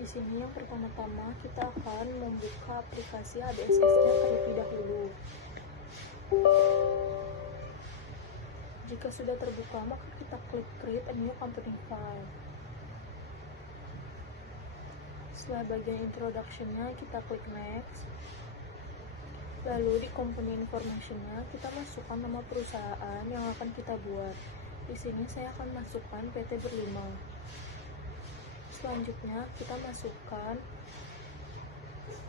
Di sini yang pertama-tama kita akan membuka aplikasi ABSS-nya terlebih dahulu. Jika sudah terbuka, maka kita klik create a new company file. Setelah bagian introduction-nya, kita klik next. Lalu di company information-nya, kita masukkan nama perusahaan yang akan kita buat. Di sini saya akan masukkan PT Berlima. Selanjutnya kita masukkan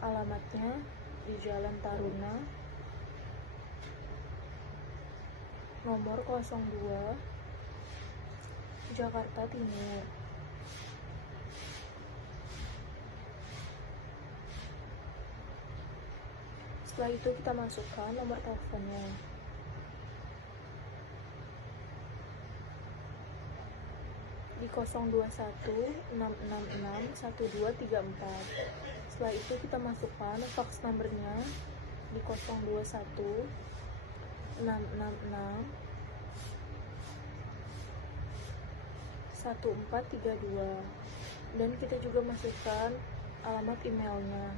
alamatnya di Jalan Taruna, nomor 02, Jakarta Timur. Setelah itu kita masukkan nomor teleponnya. Di 021-666-1234. Setelah itu kita masukkan fax numbernya di 021-666-1432. Dan kita juga masukkan alamat emailnya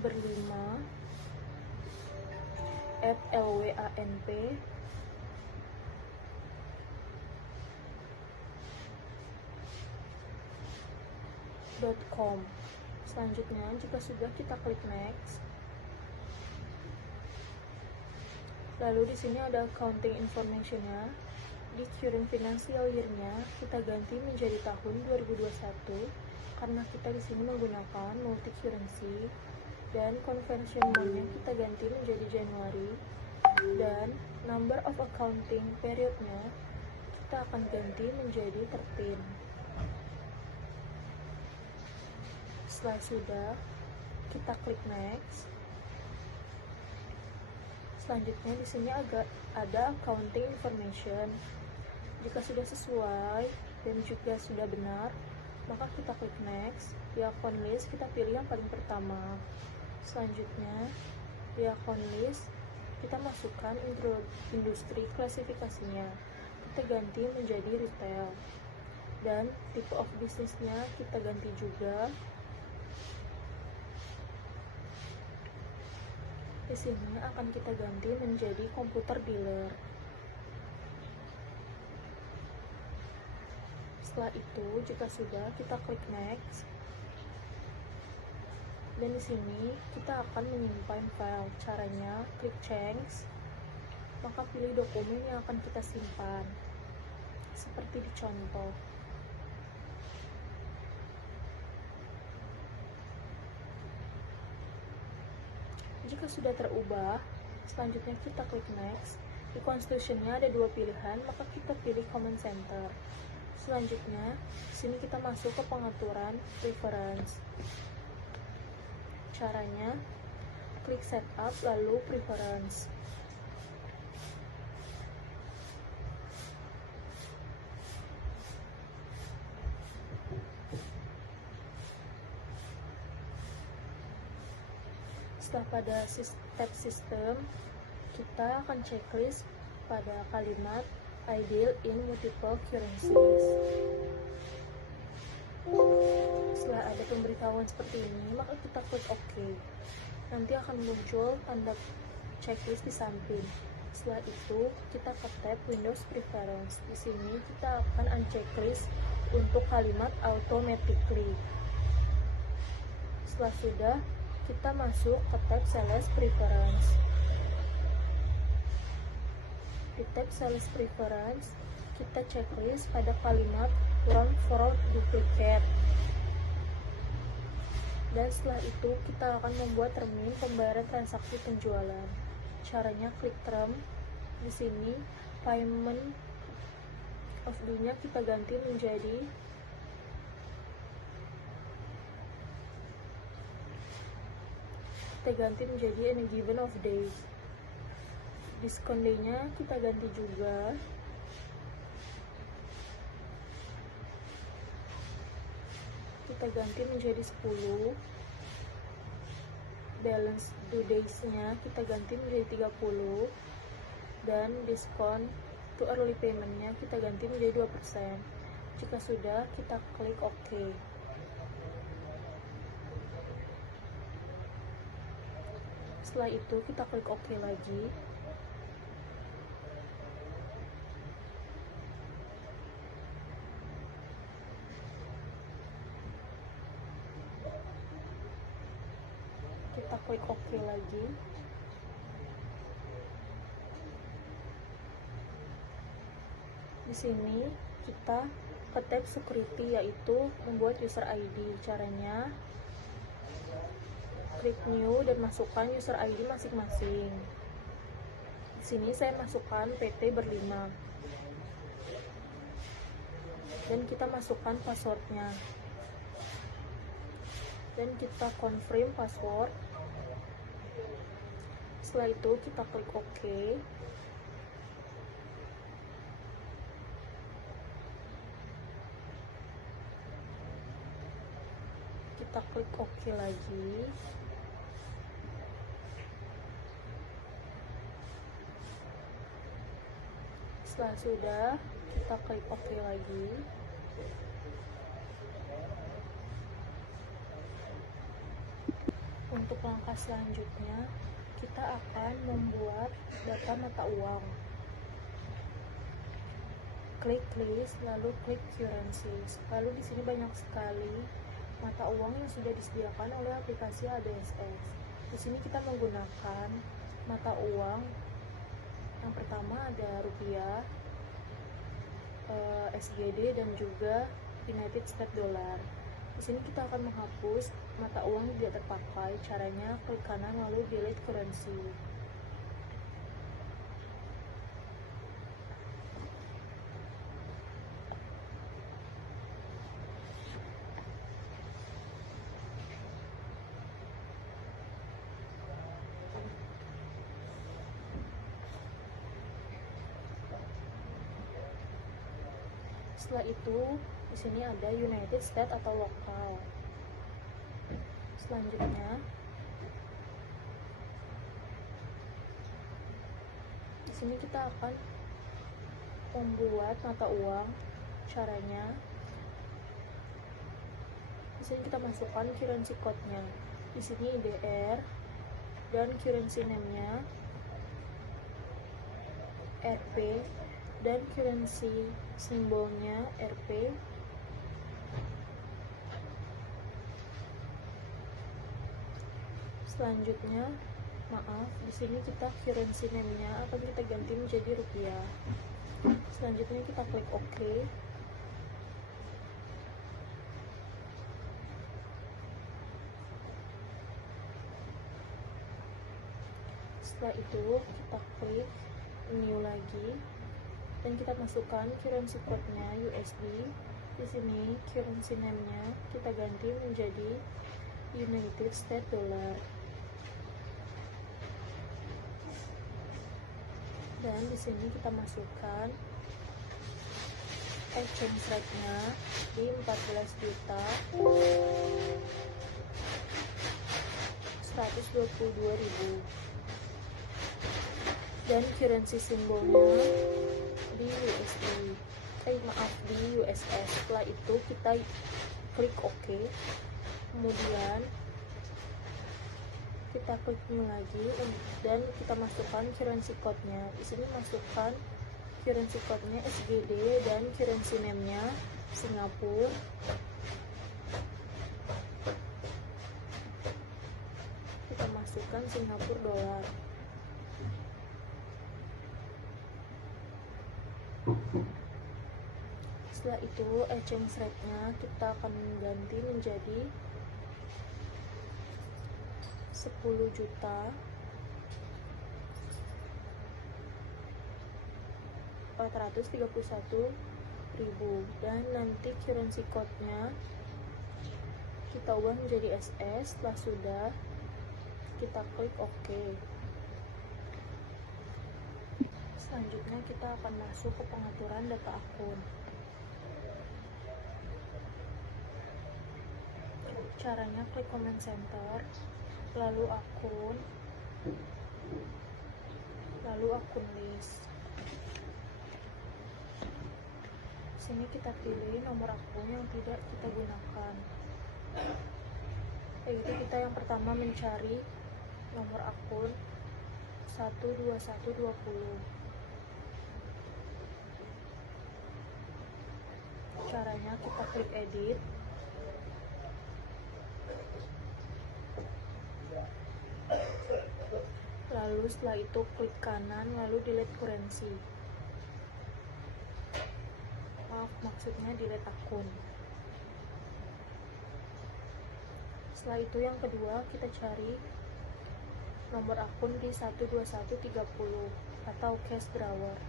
berlima@lwanp.com. Selanjutnya, jika sudah, kita klik next. Lalu di sini ada accounting information-nya. Di current financial year-nya kita ganti menjadi tahun 2021 karena kita di sini menggunakan multi currency, dan conversion mode-nya kita ganti menjadi Januari, dan number of accounting period-nya kita akan ganti menjadi 13. Setelah sudah, kita klik next. Selanjutnya di sini ada accounting information. Jika sudah sesuai dan juga sudah benar, maka kita klik next. Di account list kita pilih yang paling pertama. Selanjutnya di account list kita masukkan industri klasifikasinya. Kita ganti menjadi retail. Dan type of business-nya kita ganti juga. Di sini akan kita ganti menjadi komputer dealer. Setelah itu, jika sudah, kita klik next. Dan di sini kita akan menyimpan file. Caranya klik change, maka pilih dokumen yang akan kita simpan. Seperti di contoh. Jika sudah terubah, selanjutnya kita klik next. Di constitution-nya ada dua pilihan, maka kita pilih command center. Selanjutnya, di sini kita masuk ke pengaturan preference. Caranya, klik setup lalu preference. Setelah pada tab system, kita akan checklist pada kalimat I deal in multiple currencies. Setelah ada pemberitahuan seperti ini, maka kita klik OK. Nanti akan muncul tanda checklist di samping. Setelah itu, kita ke tab Windows Preference. Di sini kita akan unchecklist untuk kalimat automatically. Setelah sudah, kita masuk ke tab Sales Preference. Di tab Sales Preference, kita checklist pada kalimat Run for Duplicate. Dan setelah itu, kita akan membuat termin pembayaran transaksi penjualan. Caranya klik term. Di sini, payment of due-nya kita ganti menjadi any given of days. Discount day-nya kita ganti juga. Kita ganti menjadi 10. Balance due days-nya kita ganti menjadi 30. Dan diskon to early payment-nya kita ganti menjadi 2%. Jika sudah, kita klik OK. Setelah itu kita klik OK lagi. Kita klik OK lagi. Di sini kita ketik security, yaitu membuat user ID. Caranya klik new dan masukkan user ID masing-masing. Di sini saya masukkan PT berlima. Dan kita masukkan passwordnya. Dan kita confirm password. Setelah itu kita klik OK. Kita klik OK lagi. Setelah sudah, kita klik OK lagi. Untuk langkah selanjutnya, kita akan membuat data mata uang. Klik list, lalu klik currencies. Lalu di sini banyak sekali mata uang yang sudah disediakan oleh aplikasi ADSS. Di sini kita menggunakan mata uang. Yang pertama ada rupiah, SGD, dan juga United States Dollar. Di sini kita akan menghapus mata uang yang tidak terpakai. Caranya klik kanan lalu delete currency. Setelah itu, di sini ada United States atau lokal. Selanjutnya, di sini kita akan membuat mata uang. Caranya, di sini kita masukkan currency code-nya. Di sini IDR dan currency name-nya RP dan currency simbolnya RP. Selanjutnya, maaf, di sini kita currency name-nya akan kita ganti menjadi rupiah. Selanjutnya kita klik OK. Setelah itu kita klik new lagi dan kita masukkan currency code-nya USD. Di sini currency name-nya kita ganti menjadi United States Dollar. Dan di sini kita masukkan exchange rate-nya di 14.122.000 dan currency simbolnya di USD. Di USS. Setelah itu kita klik OK. Kemudian kita klik new lagi dan kita masukkan currency code-nya. Di sini masukkan currency code-nya SGD dan currency name-nya Singapura. Kita masukkan Singapura dolar. Setelah itu exchange rate-nya kita akan ganti menjadi 10.431.000 dan nanti currency code-nya kita ubah menjadi SS. Setelah sudah, kita klik OK. Selanjutnya kita akan masuk ke pengaturan data akun. Caranya klik comment center, lalu akun list. Sini kita pilih nomor akun yang tidak kita gunakan. Yaitu kita yang pertama mencari nomor akun 12120. Caranya kita klik edit, lalu setelah itu klik kanan, lalu delete currency. Maksudnya delete akun. Setelah itu yang kedua kita cari nomor akun di 12130 atau cash drawer.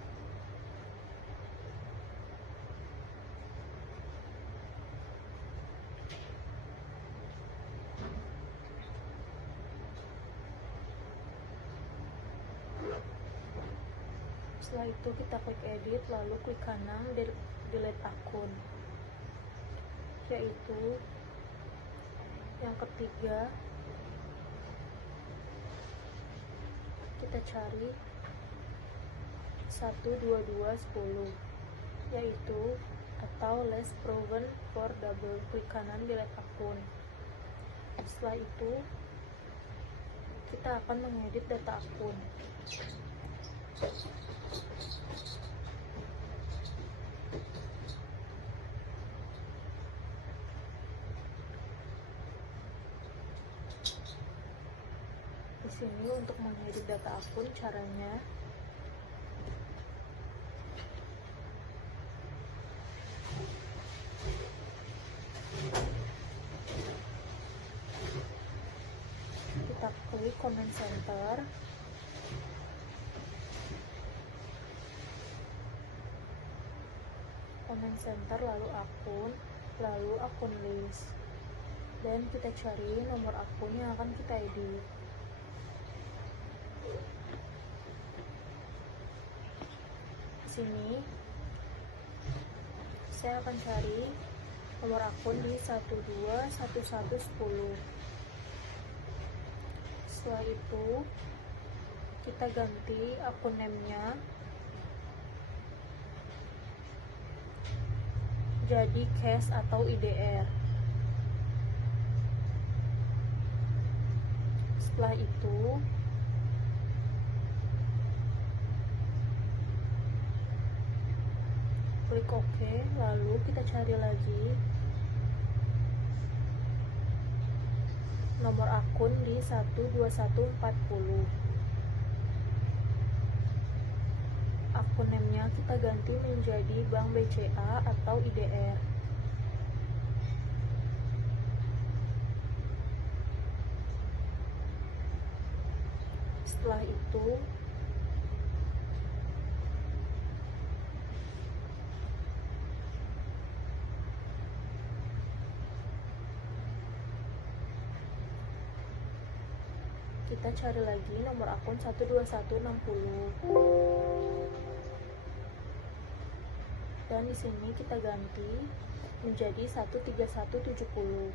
Setelah itu kita klik edit, lalu klik kanan delete akun, yaitu yang ketiga kita cari 12210, yaitu atau less proven for double. Klik kanan delete akun. Setelah itu kita akan mengedit data akun. Di sini untuk mengedit data akun caranya kita klik comment center, lalu akun list, dan kita cari nomor akun yang akan kita edit. Di sini saya akan cari nomor akun di 12110. Setelah itu kita ganti akun name-nya jadi cash atau IDR. Setelah itu klik OK, lalu kita cari lagi nomor akun di 12140. Akun name-nya kita ganti menjadi Bank BCA atau IDR. Setelah itu kita cari lagi nomor akun 12160. Dan di sini kita ganti menjadi 13170.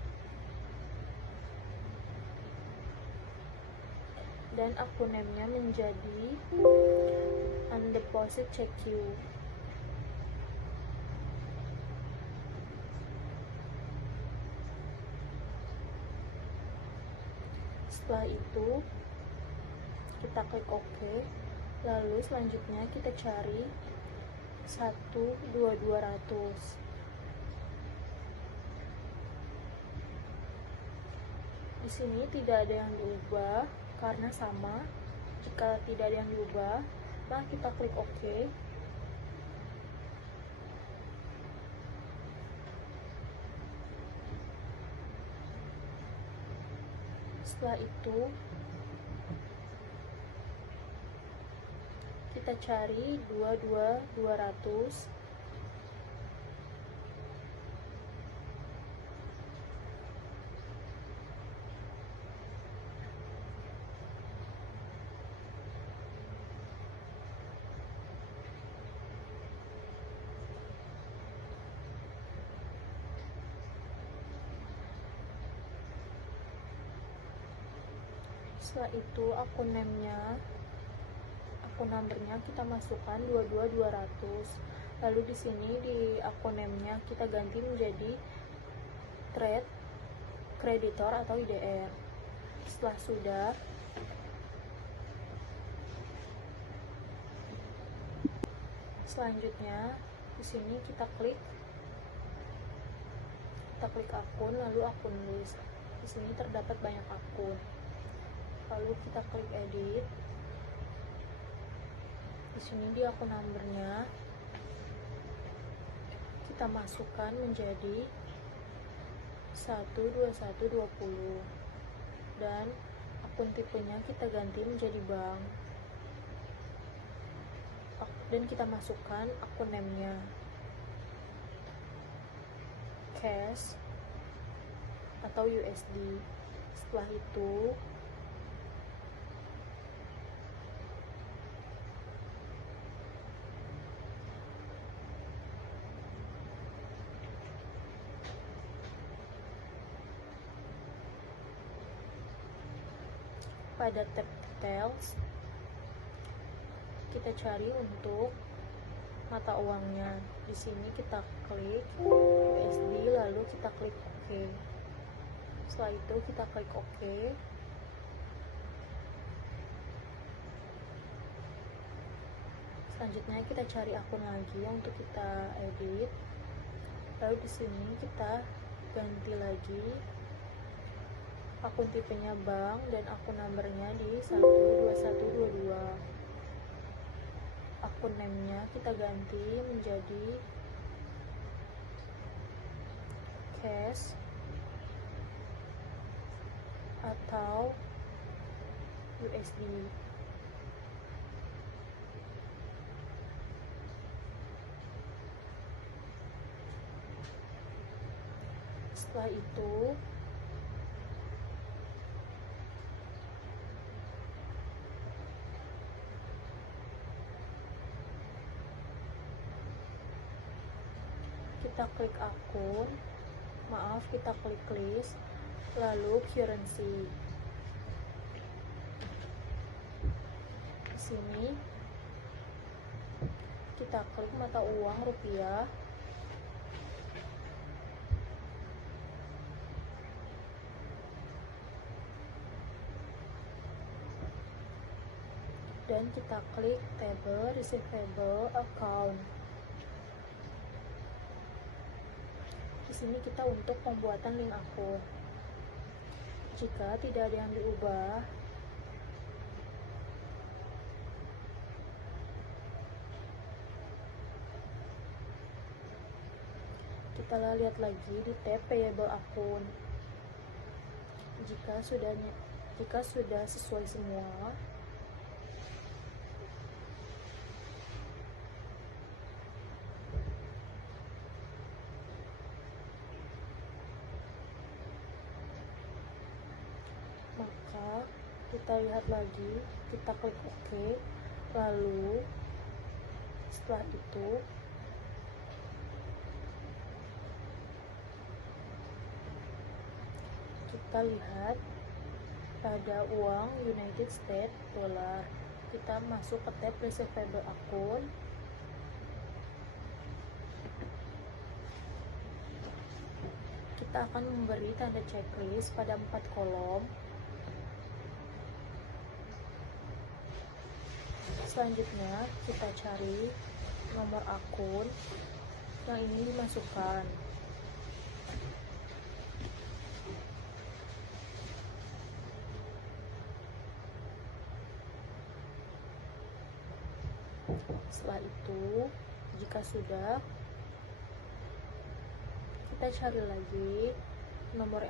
Dan akun name-nya menjadi Undeposit Check You. Setelah itu kita klik OK, lalu selanjutnya kita cari 12200. Di sini tidak ada yang diubah karena sama. Jika tidak ada yang diubah, maka kita klik OK. Setelah itu kita cari 22200. Setelah itu akun numbernya kita masukkan 22200, Lalu di sini di akun name-nya kita ganti menjadi trade creditor atau IDR. Setelah sudah, selanjutnya di sini kita klik akun, lalu akun list. Di sini terdapat banyak akun. Lalu kita klik edit. Di sini di akun numbernya kita masukkan menjadi 12120 dan akun tipenya kita ganti menjadi bank, dan kita masukkan akun name-nya cash atau USD. Setelah itu pada tab details kita cari untuk mata uangnya. Di sini kita klik USD, lalu kita klik OK. Setelah itu kita klik OK. Selanjutnya kita cari akun lagi untuk kita edit. Lalu di sini kita ganti lagi akun tipenya bank dan akun nomornya di 12122. Akun name-nya kita ganti menjadi cash atau USD. Setelah itu kita klik akun, kita klik list, lalu currency. Di sini kita klik mata uang rupiah, dan kita klik table receivable account. Di sini kita untuk pembuatan link akun. Jika tidak ada yang diubah, kita lihat lagi di tab payable akun. Jika sudah sesuai semua, maka kita lihat lagi, kita klik OK. Lalu setelah itu kita lihat pada uang United States dollar. Kita masuk ke tab receivable akun. Kita akan memberi tanda checklist pada 4 kolom. Selanjutnya kita cari nomor akun yang ingin dimasukkan. Setelah itu, jika sudah, kita cari lagi nomor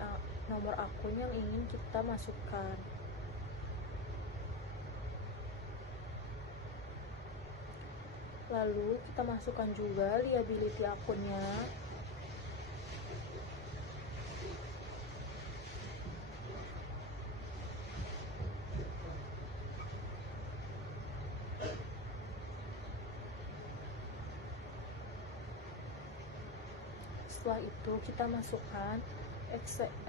akun yang ingin kita masukkan. Lalu kita masukkan juga liability akunnya. Setelah itu kita masukkan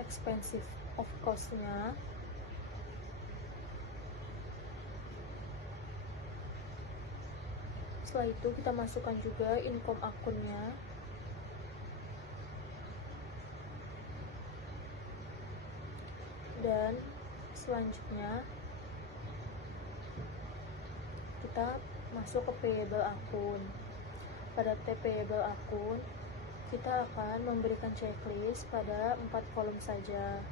expensive of cost-nya. Setelah itu kita masukkan juga income akunnya. Dan selanjutnya kita masuk ke payable akun. Pada tab payable akun, kita akan memberikan checklist pada 4 kolom saja.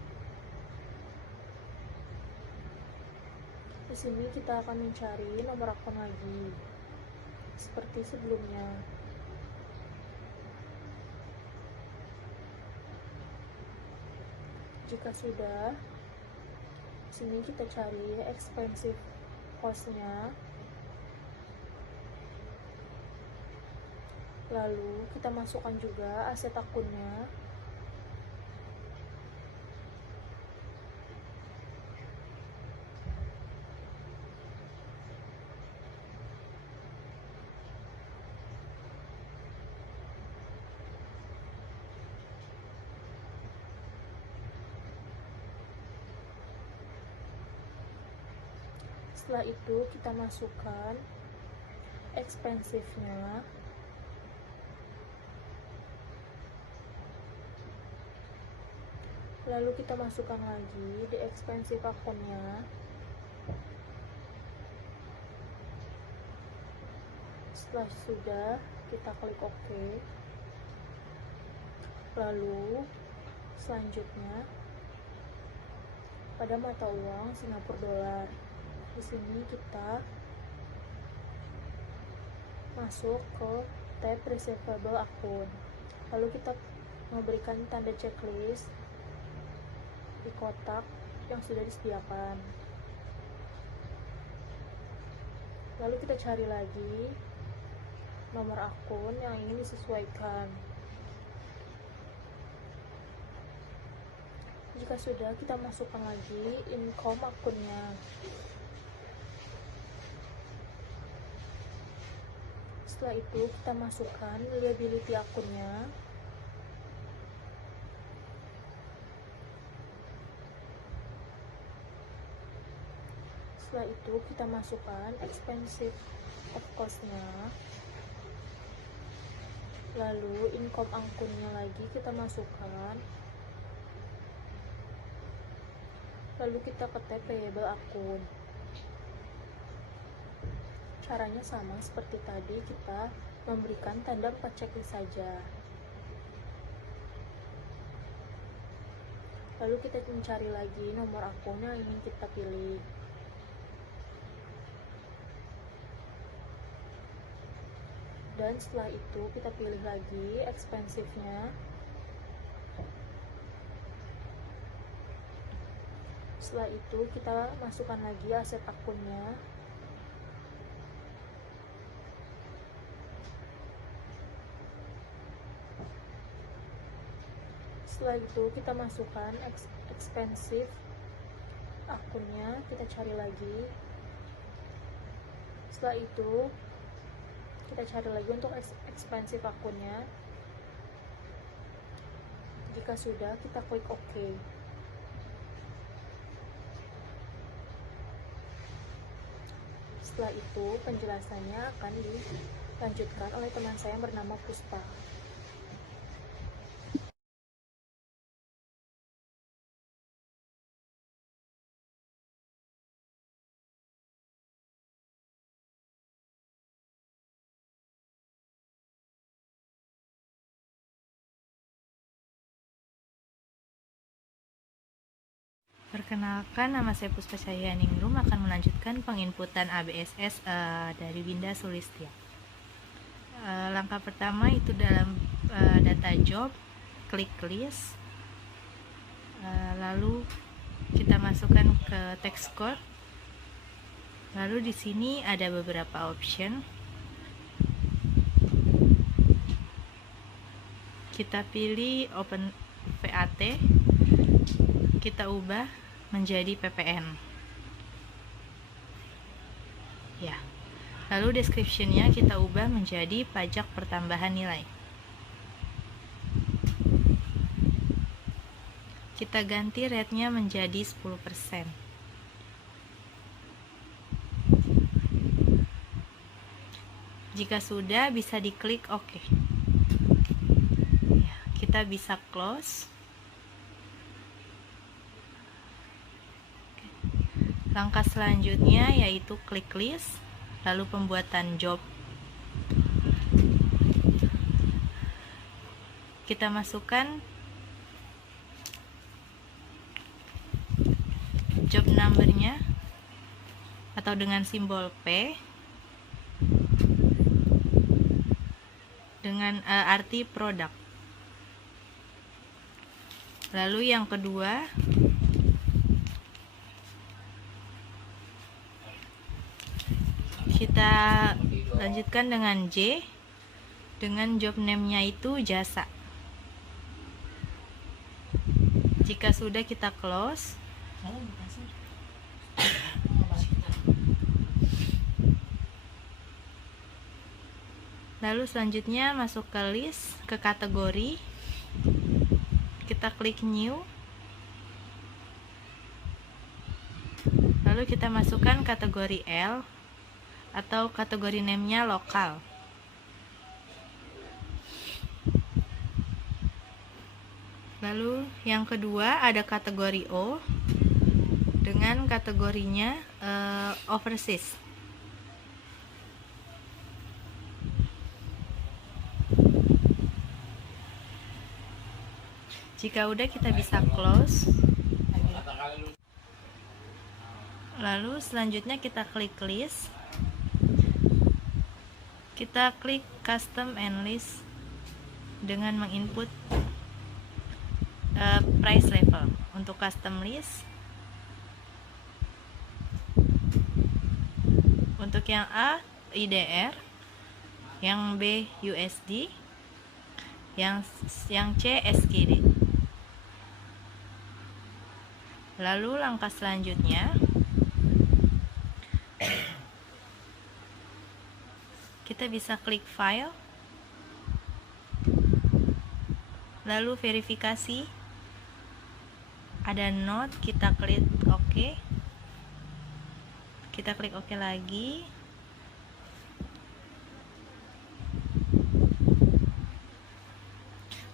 Di sini kita akan mencari nomor akun lagi, seperti sebelumnya. Jika sudah, di sini kita cari expensive cost-nya. Lalu kita masukkan juga aset akunnya. Setelah itu kita masukkan expensive-nya. Lalu kita masukkan lagi di expensive akunnya. Setelah sudah, kita klik OK. Lalu selanjutnya pada mata uang Singapura dolar. Di sini kita masuk ke tab receivable akun. Lalu kita memberikan tanda checklist di kotak yang sudah disediakan. Lalu kita cari lagi nomor akun yang ingin disesuaikan. Jika sudah, kita masukkan lagi income akunnya. Setelah itu kita masukkan liability akunnya. Setelah itu kita masukkan expensive of cost-nya. Lalu income akunnya lagi kita masukkan. Lalu kita ke tab payable akun. Caranya sama seperti tadi, kita memberikan tanda 4 checklist saja. Lalu kita mencari lagi nomor akun yang ingin kita pilih. Dan setelah itu kita pilih lagi expensive-nya. Setelah itu kita masukkan lagi aset akunnya. Setelah itu kita masukkan expensive akunnya, kita cari lagi. Setelah itu kita cari lagi untuk expensive akunnya. Jika sudah, kita klik OK. Setelah itu penjelasannya akan dilanjutkan oleh teman saya yang bernama Puspa. Perkenalkan, nama saya Puspa Cahyaningrum, akan melanjutkan penginputan ABSS dari Winda Sulistya. Langkah pertama itu dalam data job, klik list, lalu kita masukkan ke text code. Lalu di sini ada beberapa option. Kita pilih Open VAT, kita ubah menjadi PPN. Ya. Lalu description-nya kita ubah menjadi pajak pertambahan nilai. Kita ganti rate-nya menjadi 10%. Jika sudah, bisa diklik OK. Ya, kita bisa close. Langkah selanjutnya yaitu klik list, lalu pembuatan job. Kita masukkan job numbernya atau dengan simbol P dengan arti produk. Lalu yang kedua, kita lanjutkan dengan J dengan job name-nya itu jasa. Jika sudah, kita close. Lalu selanjutnya masuk ke list, ke kategori. Kita klik new. Lalu kita masukkan kategori L atau kategori name-nya lokal. Lalu yang kedua ada kategori O dengan kategorinya overseas. Jika udah, kita bisa close. Lalu selanjutnya kita klik list. Kita klik custom and list dengan menginput price level. Untuk custom list, untuk yang A IDR, yang B USD, yang C SGD. Lalu langkah selanjutnya kita bisa klik file, lalu verifikasi, ada note, kita klik OK. Kita klik OK lagi.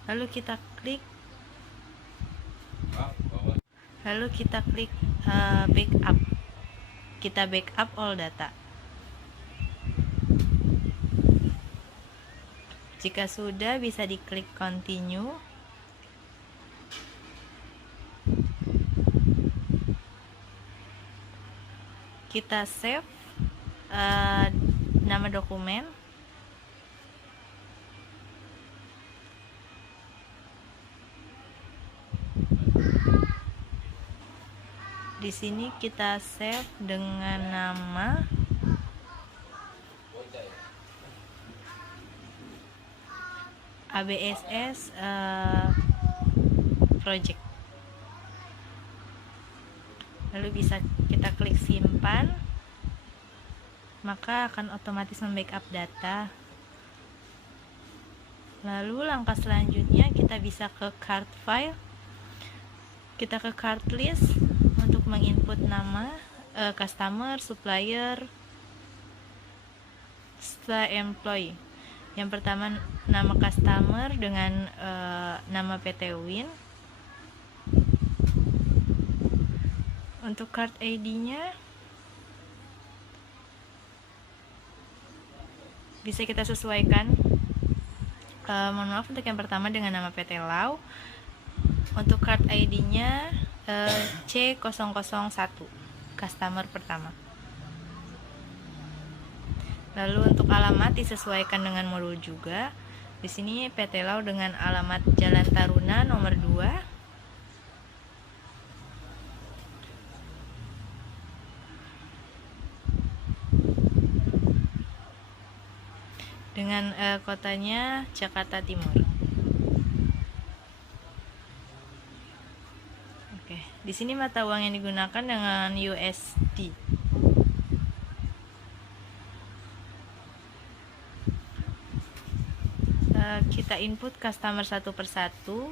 Lalu kita klik backup. Kita backup all data. Jika sudah, bisa diklik continue. Kita save nama dokumen. Di sini kita save dengan nama ABSS project. Lalu bisa kita klik simpan, maka akan otomatis membackup data. Lalu langkah selanjutnya kita bisa ke cart file. Kita ke cart list untuk menginput nama customer, supplier, setelah employee. Yang pertama nama customer dengan nama PT Win. Untuk card ID-nya bisa kita sesuaikan. Mohon maaf, untuk yang pertama dengan nama PT Lau. Untuk card ID-nya C001, customer pertama. Lalu untuk alamat disesuaikan dengan modul juga. Di sini PT Lau dengan alamat Jalan Taruna nomor 2. Dengan kotanya Jakarta Timur. Oke, di sini mata uang yang digunakan dengan USD. Kita input customer satu persatu.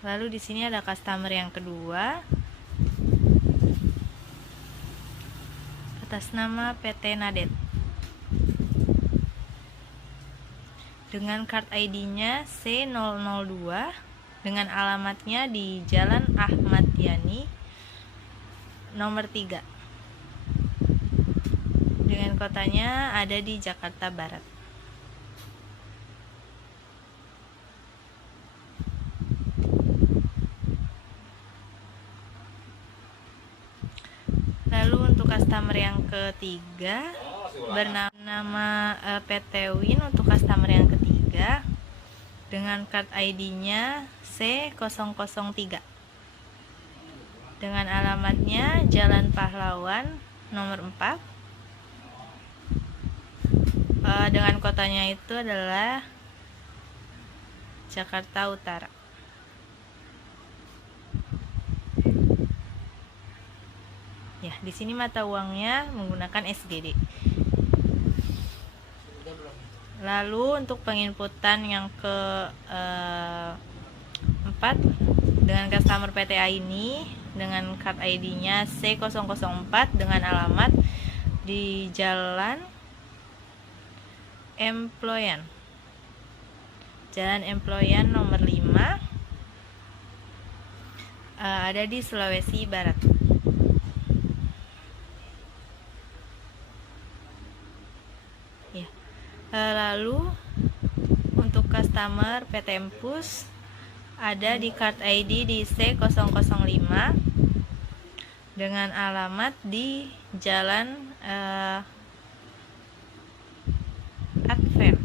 Lalu di sini ada customer yang kedua atas nama PT Nadet. dengan card ID-nya C002 dengan alamatnya di Jalan Ahmad Yani nomor 3. Dengan kotanya ada di Jakarta Barat. Lalu untuk customer yang ketiga bernama PT Win. Untuk customer yang ketiga dengan card ID-nya C003 dengan alamatnya Jalan Pahlawan nomor 4. Dengan kotanya itu adalah Jakarta Utara. Ya, di sini mata uangnya menggunakan SGD. Lalu untuk penginputan yang keempat dengan customer PTA ini dengan card ID-nya C004 dengan alamat di Jalan Employan nomor 5, ada di Sulawesi Barat. Ya. Lalu untuk customer PT Empus ada di card ID di C005 dengan alamat di Jalan Advent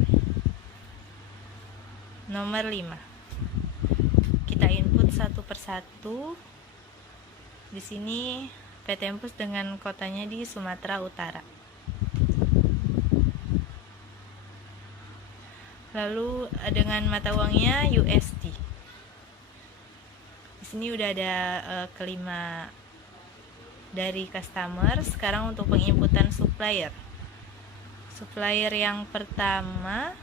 nomor 5. Kita input satu persatu. Di sini PT Empus dengan kotanya di Sumatera Utara. Lalu dengan mata uangnya USD. Di sini udah ada kelima dari customer. Sekarang untuk penginputan supplier. Supplier yang pertama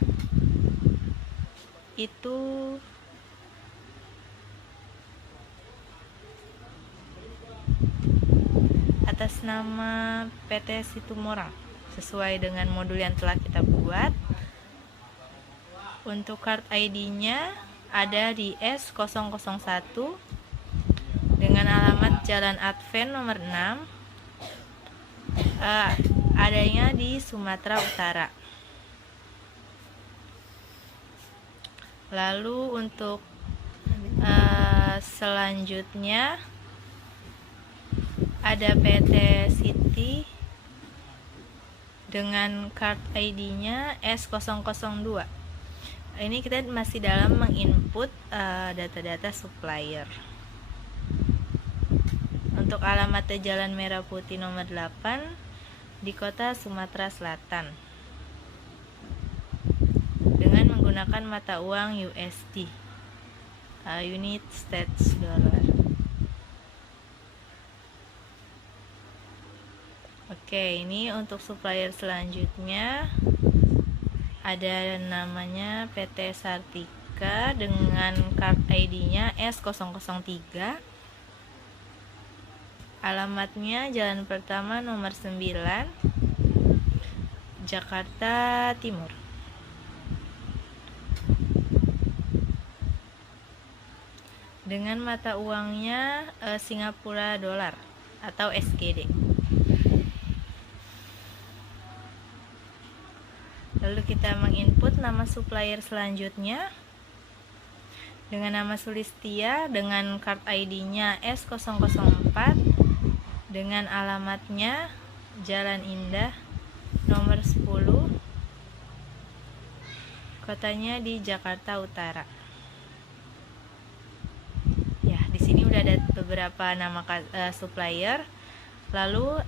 itu atas nama PT Situmorang sesuai dengan modul yang telah kita buat. Untuk card ID-nya ada di S001 dengan alamat Jalan Advent nomor 6, adanya di Sumatera Utara. Lalu untuk selanjutnya ada PT City dengan card ID-nya S002. Ini kita masih dalam menginput data-data supplier. Untuk alamatnya Jalan Merah Putih nomor 8 di kota Sumatera Selatan dengan menggunakan mata uang USD, United States Dollar. Oke, ini untuk supplier selanjutnya ada namanya PT Sartika dengan card ID-nya S003. Alamatnya Jalan Pertama nomor 9, Jakarta Timur. Dengan mata uangnya Singapura dolar atau SGD. Lalu kita menginput nama supplier selanjutnya dengan nama Sulistia dengan card ID-nya S004 dengan alamatnya Jalan Indah nomor 10, kotanya di Jakarta Utara. Ya, di sini udah ada beberapa nama supplier. Lalu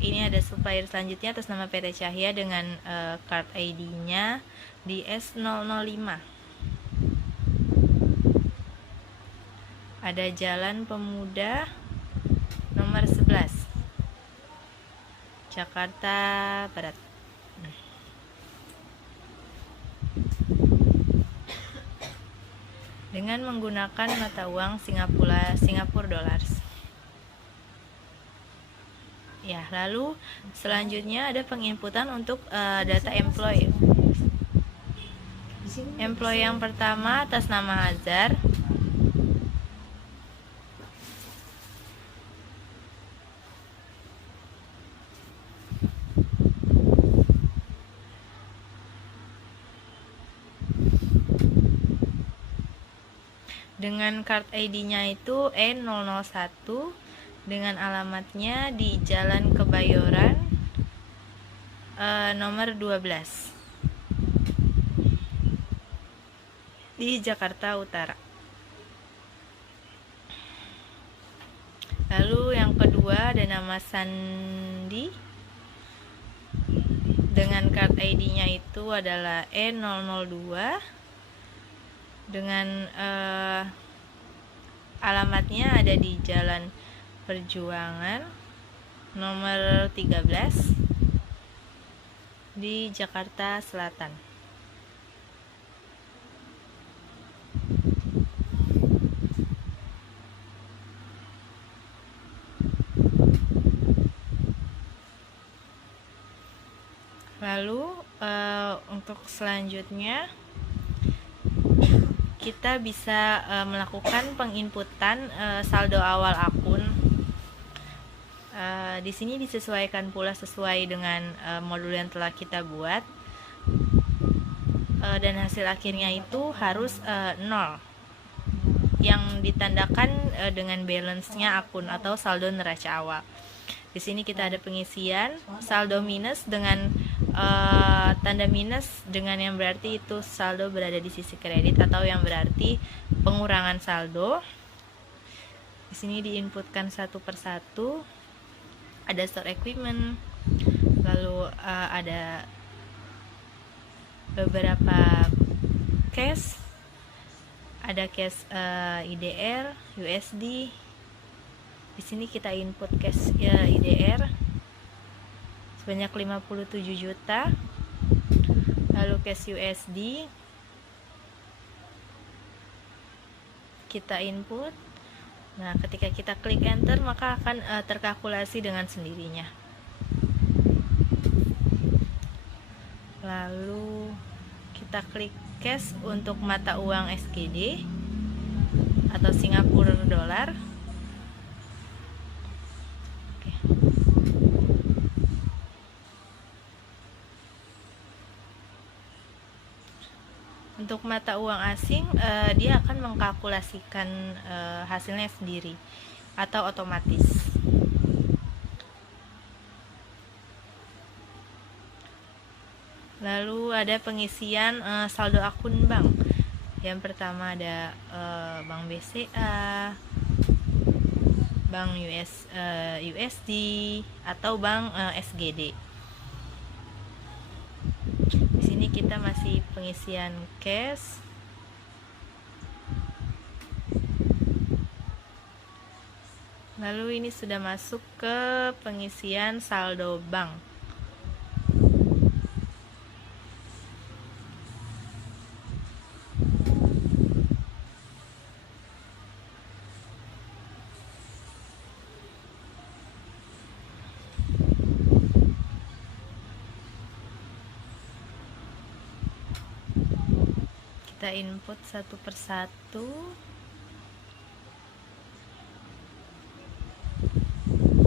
ini ada supplier selanjutnya atas nama PT Cahya dengan card ID-nya di S005. Ada Jalan Pemuda nomor 11, Jakarta Barat. Dengan menggunakan mata uang Singapura dollars. Ya, lalu selanjutnya ada penginputan untuk data employee. Employee yang pertama atas nama Hazar. Dengan card ID-nya itu E001 dengan alamatnya di Jalan Kebayoran nomor 12 di Jakarta Utara. Lalu yang kedua ada nama Sandi dengan card ID-nya itu adalah E002 dengan alamatnya ada di Jalan Perjuangan nomor 13 di Jakarta Selatan. Lalu untuk selanjutnya kita bisa melakukan penginputan saldo awal akun. Di sini disesuaikan pula sesuai dengan modul yang telah kita buat, dan hasil akhirnya itu harus 0 yang ditandakan dengan balance-nya akun atau saldo neraca awal. Di sini kita ada pengisian saldo minus dengan tanda minus dengan yang berarti itu saldo berada di sisi kredit atau yang berarti pengurangan saldo. Di sini diinputkan satu persatu. Ada store equipment, lalu ada beberapa cash, ada cash IDR, USD. Di sini kita input cash IDR sebanyak 57 juta. Lalu cash USD kita input. Nah, ketika kita klik enter maka akan terkalkulasi dengan sendirinya. Lalu kita klik cash untuk mata uang SGD atau Singapura dolar. Untuk mata uang asing, dia akan mengkalkulasikan hasilnya sendiri atau otomatis. Lalu ada pengisian saldo akun bank. Yang pertama ada bank BCA, bank USD atau bank SGD. Di sini kita masih pengisian cash. Lalu ini sudah masuk ke pengisian saldo bank. Kita input satu persatu.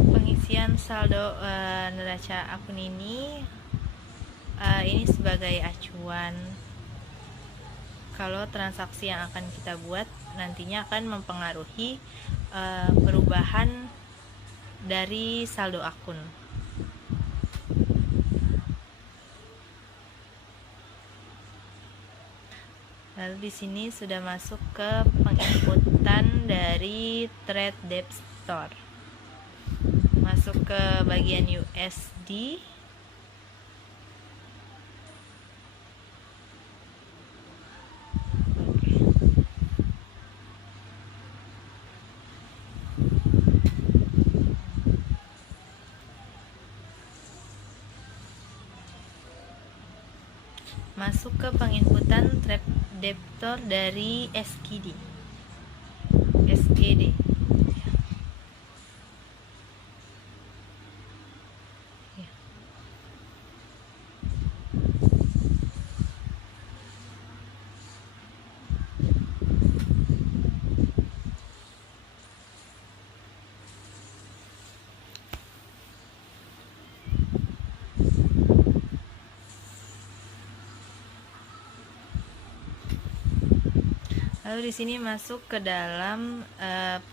Pengisian saldo neraca akun ini sebagai acuan kalau transaksi yang akan kita buat nantinya akan mempengaruhi perubahan dari saldo akun. Lalu di sini sudah masuk ke penginputan dari Trade Debtor. Masuk ke bagian USD. Masuk ke penginputan Trade Debtor dari SGD. Lalu di sini masuk ke dalam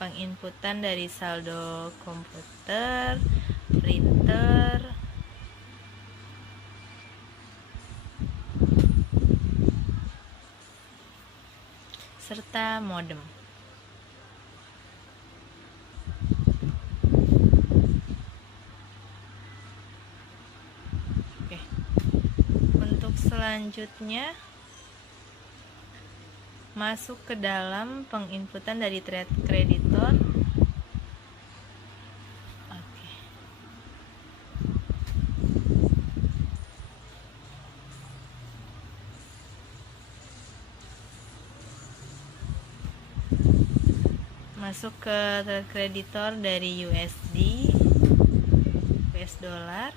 penginputan dari saldo komputer, printer, serta modem. Oke. Untuk selanjutnya masuk ke dalam penginputan dari trade creditor. Oke. Masuk ke trade creditor dari USD, US dollar.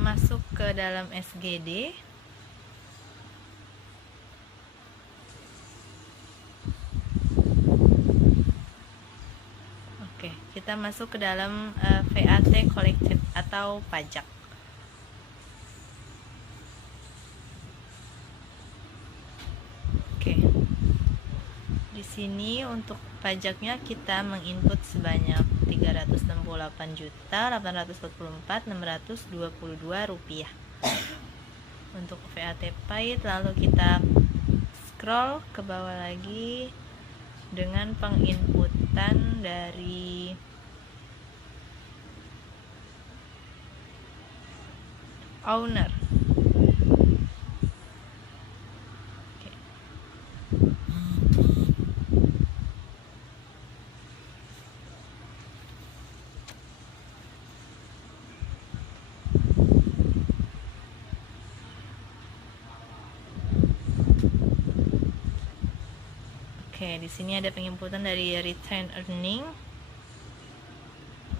Masuk ke dalam SGD. Oke, kita masuk ke dalam VAT collected atau pajak. Oke. Di sini untuk pajaknya kita menginput sebanyak Rp368.844.622 untuk VAT paid. Lalu kita scroll ke bawah lagi dengan penginputan dari owner. Oke, di sini ada penginputan dari return earning.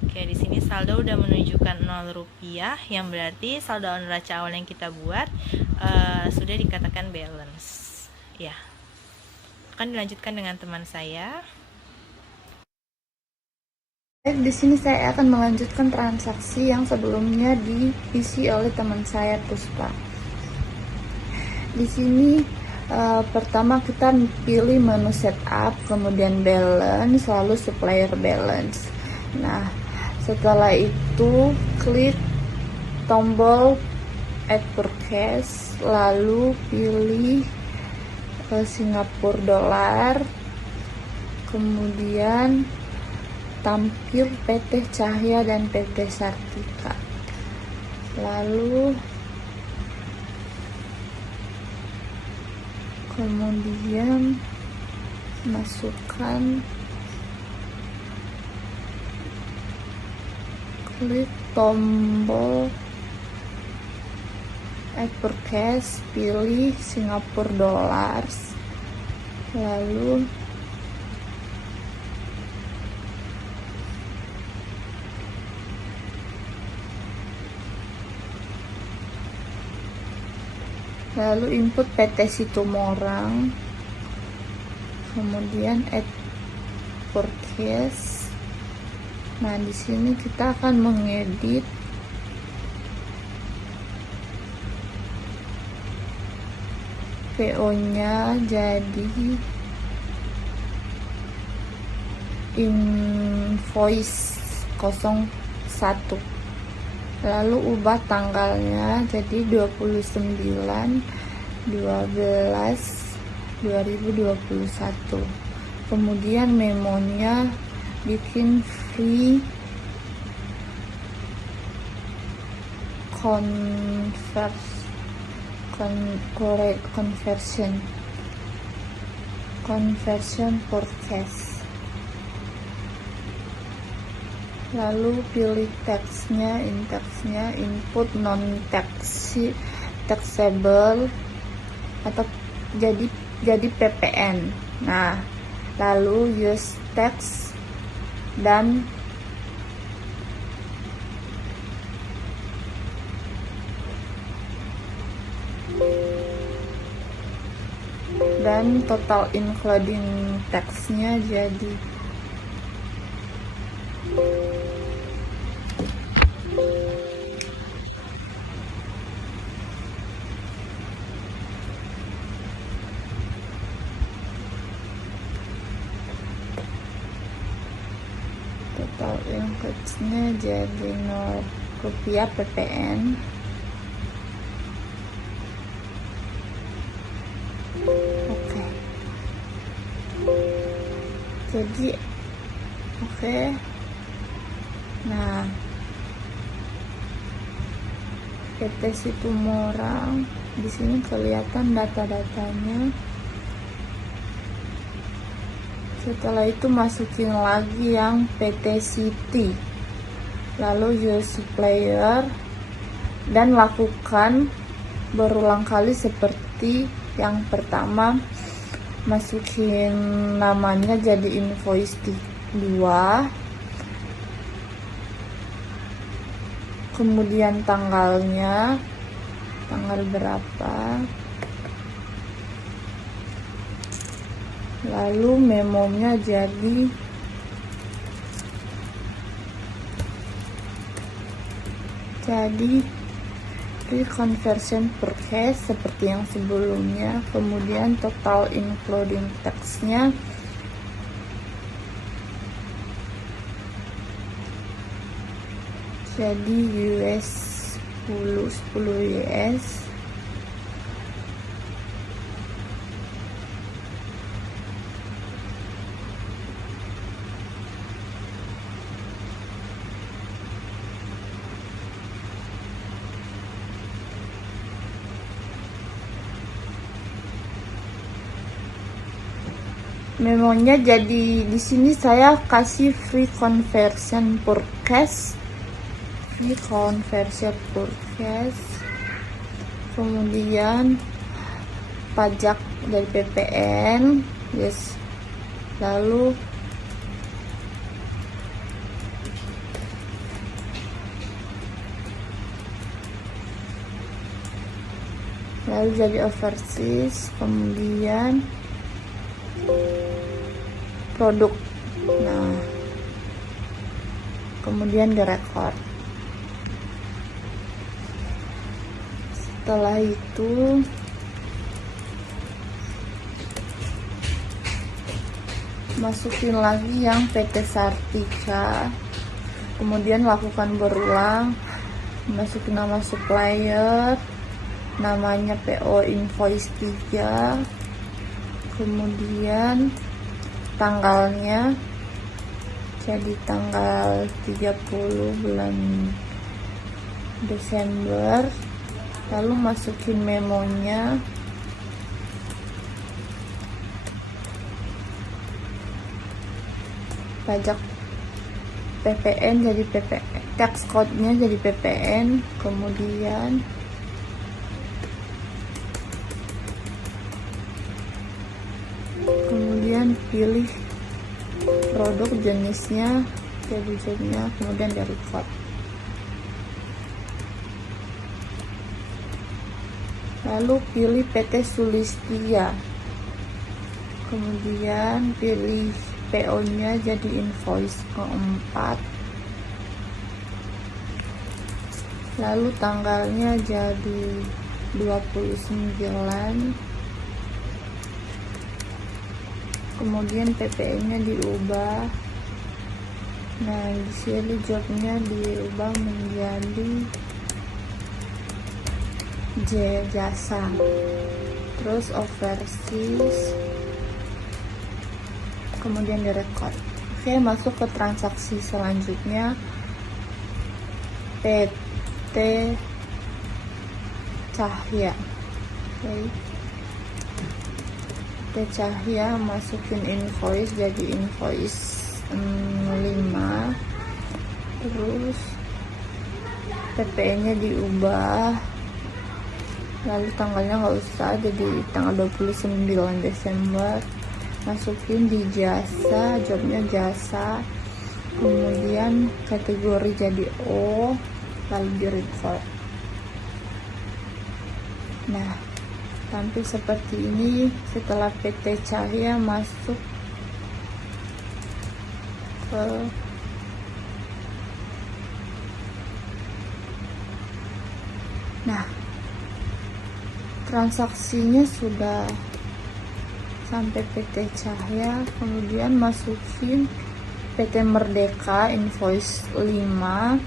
Oke, di sini saldo udah menunjukkan Rp0, yang berarti saldo neraca awal yang kita buat sudah dikatakan balance. Ya, akan dilanjutkan dengan teman saya. Di sini saya akan melanjutkan transaksi yang sebelumnya diisi oleh teman saya, Puspa. Di sini pertama kita pilih menu setup, kemudian balance, lalu supplier balance. Nah, setelah itu klik tombol add purchase, lalu pilih Singapura dolar, kemudian tampil PT Cahya dan PT Sartika, lalu kemudian masukkan, klik tombol add purchase, pilih Singapura dollars, lalu input PT Situmorang, kemudian add purchase. Nah, di sini kita akan mengedit PO-nya jadi invoice 01, lalu ubah tanggalnya jadi 29/12/2021. Kemudian memonya bikin free conversion forecast. Lalu pilih teksnya, input non taxable atau jadi PPN. Nah, lalu use text dan total including teksnya jadi coachnya jadi Rp0 PPN. Oke. Jadi oke. Nah, PT Situmorang di sini kelihatan data-datanya. Setelah itu masukin lagi yang PT City, lalu use supplier, dan lakukan berulang kali seperti yang pertama. Masukin namanya jadi invoice 2, kemudian tanggalnya, tanggal berapa, lalu memonya jadi reconversion per case seperti yang sebelumnya, kemudian total including taxnya jadi US 10 US. Memonya jadi di sini saya kasih free conversion forecast, kemudian pajak dari PPN, yes, lalu jadi overseas, kemudian produk. Nah, kemudian direkord. Setelah itu masukin lagi yang PT Sartika, kemudian lakukan berulang. Masukin nama supplier, namanya PO invoice 3, kemudian tanggalnya jadi tanggal 30 bulan Desember, lalu masukin memonya, pajak PPN jadi PPN, tax code-nya jadi PPN, kemudian pilih produk jenisnya, debiturnya, kemudian dari record. Lalu pilih PT Sulistia, kemudian pilih PO nya jadi invoice keempat, lalu tanggalnya jadi 29, kemudian PPN-nya diubah. Nah, di sini jobnya diubah menjadi J jasa, terus overseas, kemudian direkod. Oke, masuk ke transaksi selanjutnya, PT Cahya. Oke, PT Cahya masukin invoice jadi invoice 5, terus PPN nya diubah, lalu tanggalnya nggak usah, jadi tanggal 29 Desember. Masukin di jasa, jobnya jasa, kemudian kategori jadi O, lalu di record. Nah, tampil seperti ini setelah PT Cahya masuk ke transaksinya sudah sampai PT Cahya, kemudian masukin PT Merdeka invoice 5,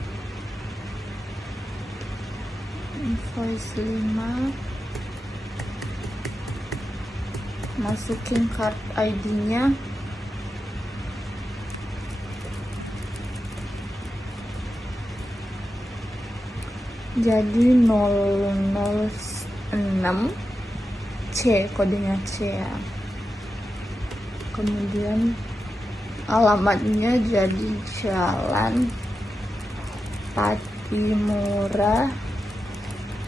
masukin card ID-nya. Jadi 006 C, kodenya C ya. Kemudian alamatnya jadi Jalan Patimura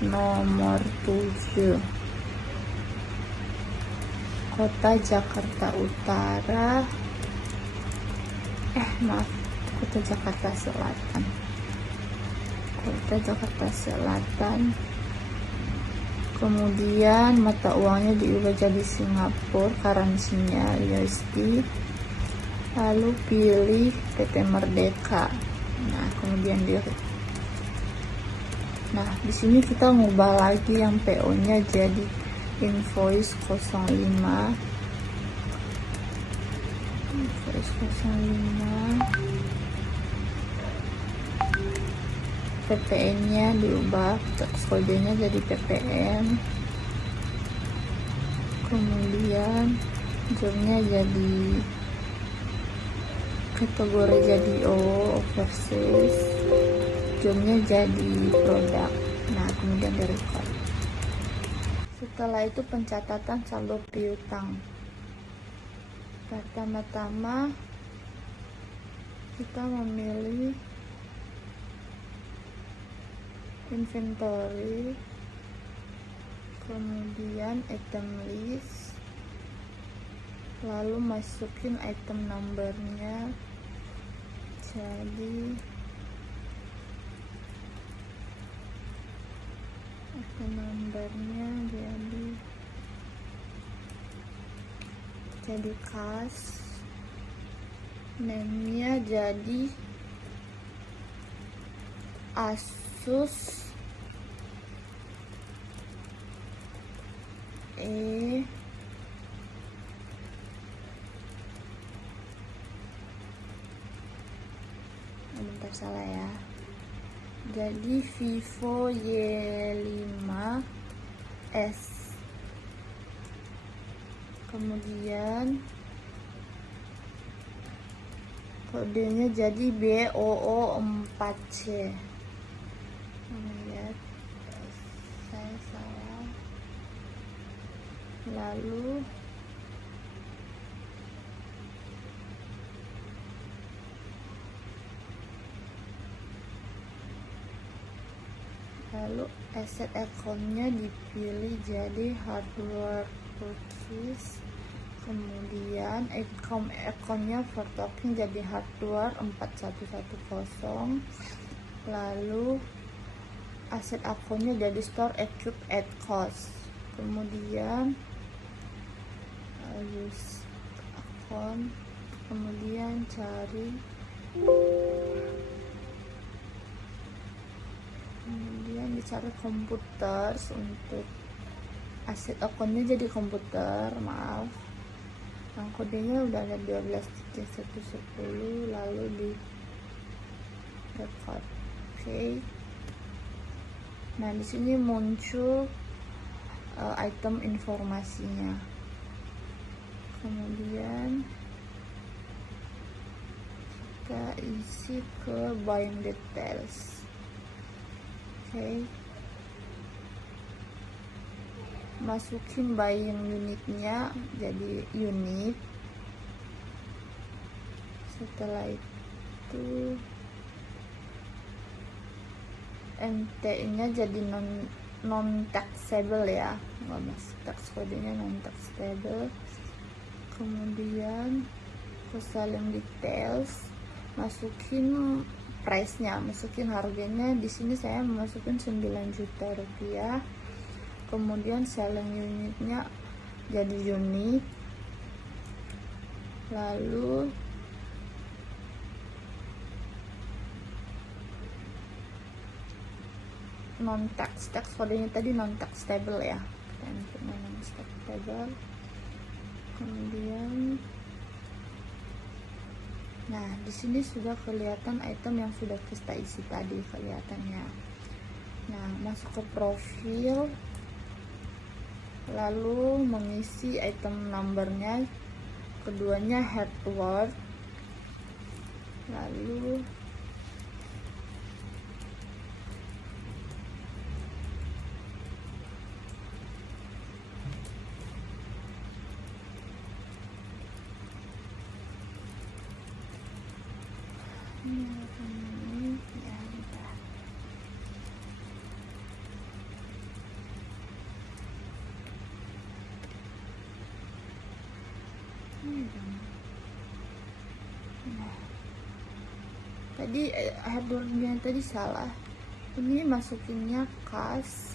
nomor 7, Kota Jakarta Utara. Kota Jakarta Selatan. Kota Jakarta Selatan. Kemudian mata uangnya diubah jadi Singapura, currency-nya USD. Lalu pilih PT Merdeka. Nah, kemudian di sini kita ngubah lagi yang PO-nya jadi invoice 05. Invoice 05. PPN-nya diubah, kodenya jadi PPN. Kemudian jobnya jadi, kategori jadi overseas, jobnya jadi produk. Nah, kemudian di record. Setelah itu pencatatan saldo piutang. Pertama-tama kita memilih inventory, kemudian item list, lalu masukin item numbernya. Jadi item numbernya jadi kas, name-nya jadi Asus bentar, salah ya, jadi Vivo Y5s. Kemudian kodenya jadi BOO4C. Lihat, saya salah. Lalu asset account-nya dipilih jadi hardware purchase. Kemudian account-nya for token jadi hardware 4110. Lalu asset account-nya jadi store equip at cost. Kemudian use account, kemudian cari, kemudian dicari komputer. Untuk aset account-nya jadi komputer, maaf. Yang kodenya udah ada 12.110, lalu di record. Oke. Nah, di sini muncul item informasinya. Kemudian kita isi ke buying details. Oke. Masukin buying unitnya jadi unit. Setelah itu MT-nya jadi non taxable ya, nggak masuk tax, kodenya non taxable. Kemudian ke selling details, masukin price-nya, masukin harganya. Di sini saya masukin 9 juta rupiah. Kemudian selling unitnya jadi unit. Lalu non tax kodenya tadi non taxable ya, kita input non taxable. Kemudian Nah, di sini sudah kelihatan item yang sudah kita isi tadi kelihatannya. Nah, masuk ke profil, lalu mengisi item numbernya, keduanya head word, lalu ini ya, bentar. Nah, tadi headernya tadi salah. Ini masukinnya kas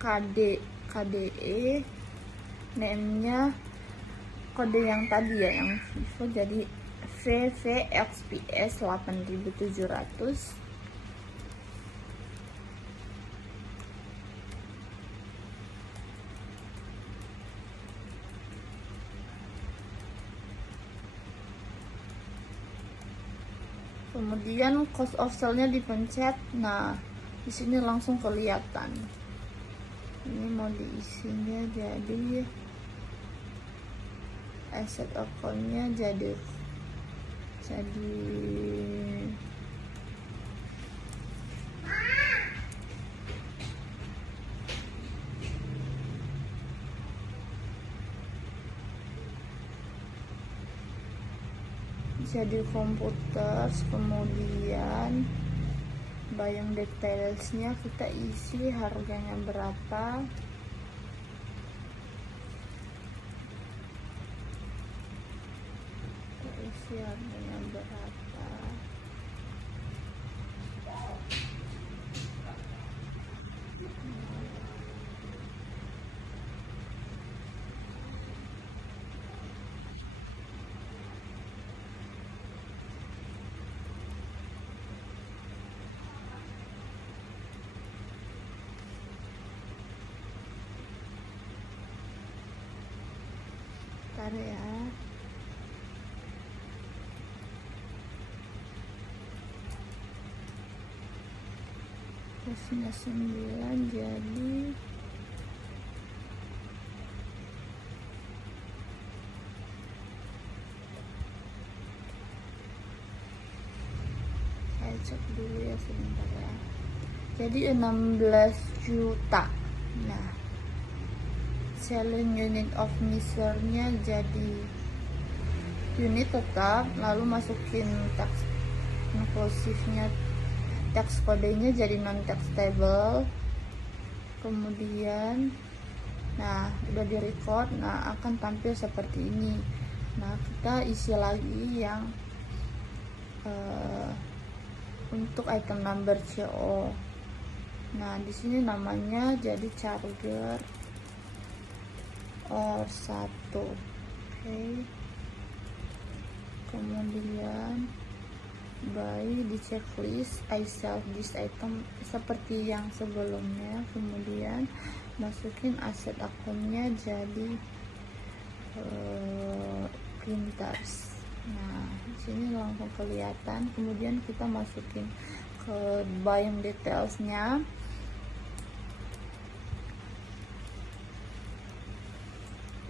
KDE, name-nya kode yang tadi ya, yang Vivo, jadi VVXPS 8700. Kemudian cost of sale-nya dipencet. Nah, di sini langsung kelihatan. Ini mau diisinya jadi asset account-nya jadi komputer. Kemudian buying detailsnya kita isi harganya berapa, harganya berapa. Bentar ya. Terusnya 9 jadi saya cek dulu ya sebentar ya. Jadi 16 juta. Nah, selling unit of measure-nya jadi unit tetap, lalu masukin tax inklusifnya, tax kodenya jadi non taxable. Kemudian nah udah di record, nah akan tampil seperti ini. Nah, kita isi lagi yang untuk item number CO. Nah, di sini namanya jadi charger or 1. Oke. Kemudian by di checklist I sell this item seperti yang sebelumnya. Kemudian masukin aset akunnya jadi printers. Nah, di sini langsung kelihatan. Kemudian kita masukin ke buying detailsnya.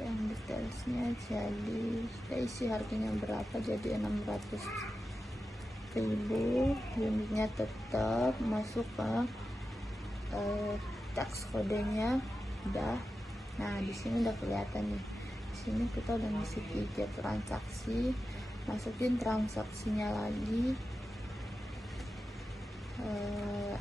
Yang detailsnya jadi kita isi harganya berapa, jadi 600.000. Unitnya tetap masuk ke tax kodenya udah. Nah, di sini udah kelihatan nih. Di sini kita udah ngisi 3 transaksi. Masukin transaksinya lagi,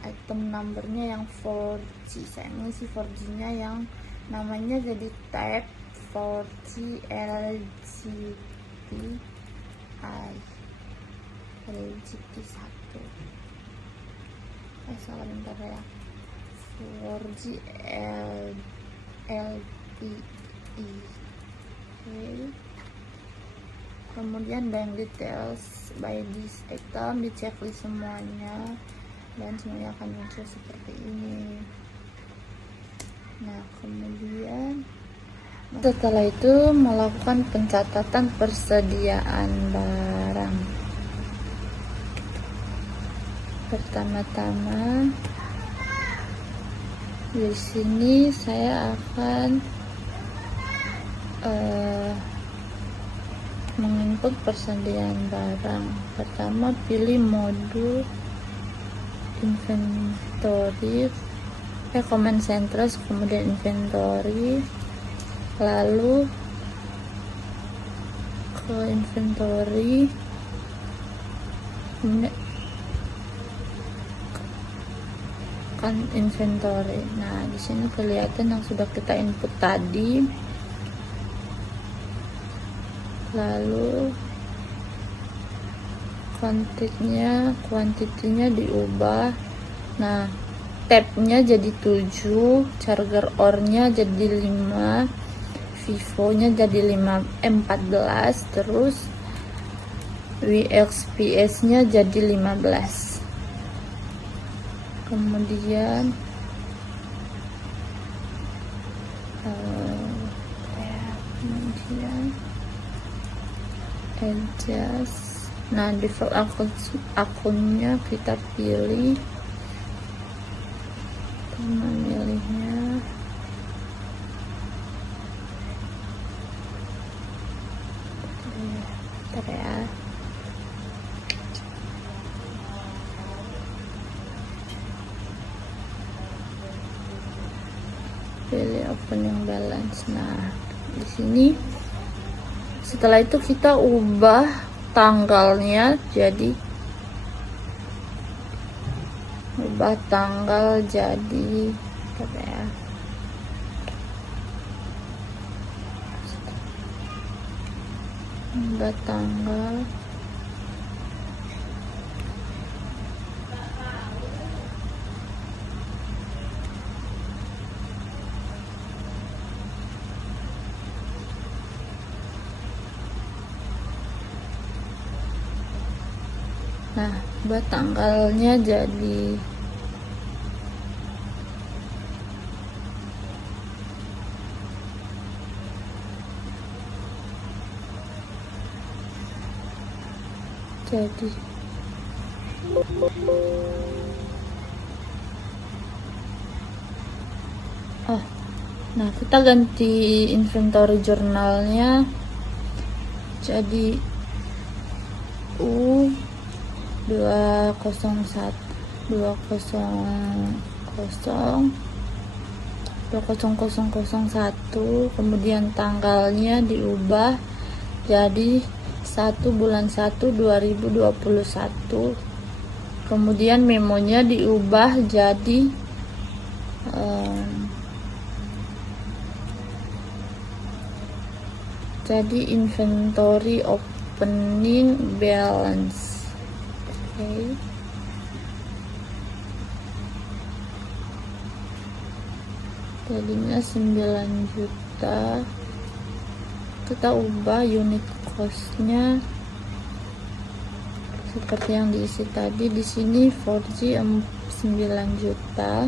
item numbernya yang 4G. Saya ngisi 4G nya yang namanya jadi tab 4G LGT 1. Salah bentar ya. 4G LTE. Okay. Kemudian bank details by this item, di checklist semuanya dan semuanya akan muncul seperti ini. Nah, kemudian Setelah itu melakukan pencatatan persediaan barang. Pertama-tama di sini saya akan menginput persediaan barang. Pertama, pilih modul inventory, command center, kemudian inventory, lalu ke inventory, kan inventory. Nah, di sini kelihatan yang sudah kita input tadi. Lalu kuantitinya diubah. Nah, tabnya jadi 7, charger ore-nya jadi 5, vivo-nya jadi 14, terus VXPS-nya jadi 15. Kemudian adjust. Nah, default akunnya kita pilih, memilihnya bentar ya. Pilih opening balance. Nah, di sini setelah itu kita ubah tanggal jadi apa ya, ubah tanggal buat tanggalnya jadi nah kita ganti inventory jurnalnya jadi U201 kemudian tanggalnya diubah jadi 1/1/2021, kemudian memonya diubah jadi inventory opening balance. Okay. Jadinya 9 juta. Kita ubah unit cost-nya seperti yang diisi tadi. Di sini 4G 9 juta.